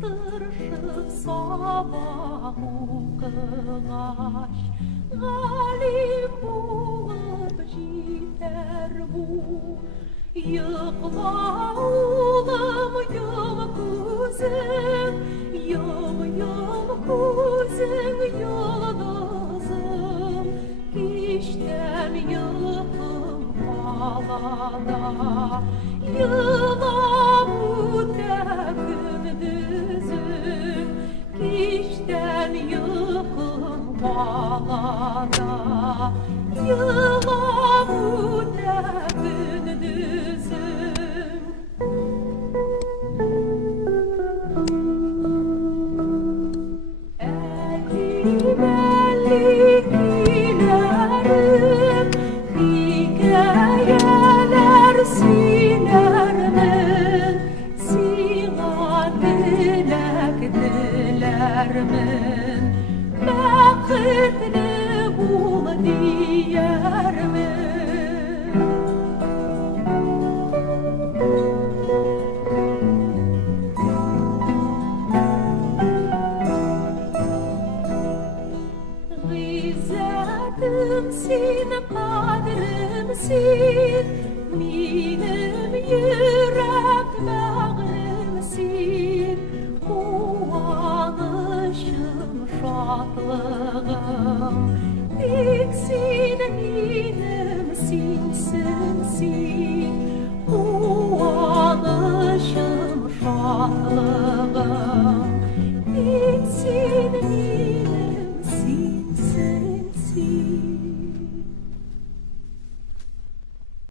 Tırşı sabah uğraş, galim bulup jiter bu. Yıkla oğlum yıl kuzum, yıl kuzum yıldızım. Kiştem yıkım falada, yıla bu gündüzüm. Kişten yıkım falada, yıla bu gündüzüm. Elli dilerim, hikayeler silermin, sina dilek dilermin, bakıtlı bul diyermin. Gizzetimsin, kadrimsin, benim yürek bağrımsin. Kuvvanışım, şadlığım, diksin benim sinsinsin. Kuvvanışım, şadlığım,